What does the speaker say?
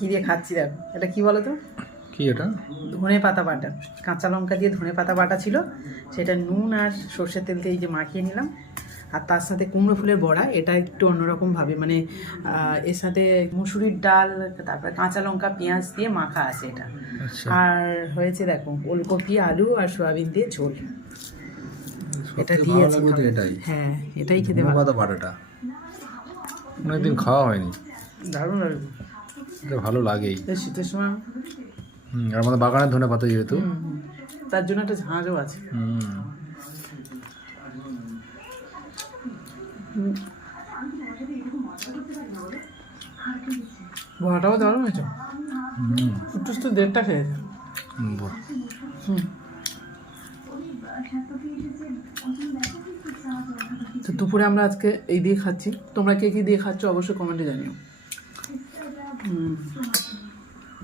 কী দিয়ে খাচ্ছি দেখো, এটা কি বলো তো? কি এটা? ধনে পাতা বাটা, কাঁচা লঙ্কা দিয়ে ধনে পাতা বাটা ছিল, সেটা নুন আর সর্ষের তেল দিয়ে এই যে মাখিয়ে নিলাম। আর তার সাথে কুমড়ো ফুলের বড়া, এটা একটু অন্যরকমভাবে মানে এর সাথে মুসুরির ডাল, তারপরে কাঁচা লঙ্কা পেঁয়াজ দিয়ে মাখা আছে এটা। আচ্ছা, আর হয়েছে দেখো ওলকপি আলু আর সয়াবিন দিয়ে ঝোল, এটা সত্যি দিয়ে ভালো লাগবে তো এটাই। হ্যাঁ এটাই খেতে ধনে ভালো, পাতা বাটাটা অনেকদিন খাওয়া হয়নি, দারুণ লাগবে। এটা ভালো লাগেই। এই শীতের সময় আর আমাদের বাগানের ধনে পাতা যেহেতু। তার জন্য একটা ঝাঁঝও আছে। বড়াটাও দারুণ হয়েছে। কুটুস তো 1.5টা খেয়েছে। তো দুপুরে আমরা আজকে এই দিয়ে খাচ্ছি, তোমরা কে কী দিয়ে খাচ্ছ অবশ্যই কমেন্টে জানিও।